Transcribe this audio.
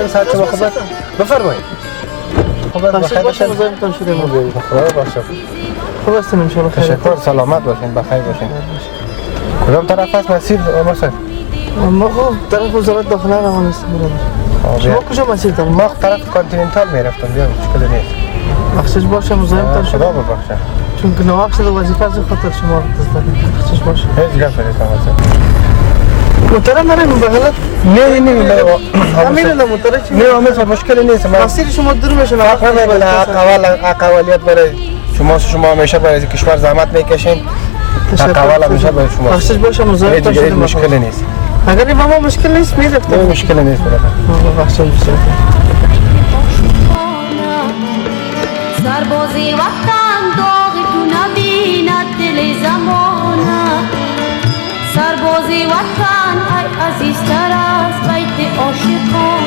شب ساعت شما خبر بفرمایید. خبر بخیر باشید. مزاحمتان شده ما. خدا باشه. خوب هستین ان شاء الله. تشکر، سلامت باشین، بخیر باشین. کدام طرف است مسیر عمر صاحب؟ ما خب طرف وزارت داخله روان هستیم برادر. شما کجا مسیر دارید؟ ما طرف کانتیننتال میرفتم، بیا مشکلی نیست. بخشش باشه مزاحمتان شده. خدا ببخشه. چون که نواب شده وظیفه از خاطر شما دادم. بخشش باشه. هیچ گپ نیست عمر. محترم نریم به حالت نه همین محترم چی؟ نه عمر صاحب مشکلی نیست. مسیر شما دور میشه. فرق نمیکنه. اقوالیت برای شما همیشه برای کشور زحمت میکشین. اقوال همیشه برای شما. بخشش باشه مزاحمتان شده. مشکلی نیست. اگر با ما مشکل نیست میرفتم. نه مشکلی نیست برادر. بخشش باشه. سربازی وطن داغ تو نبیند دل زمانه سربازی وطن ای عزیزتر از بیت عاشقان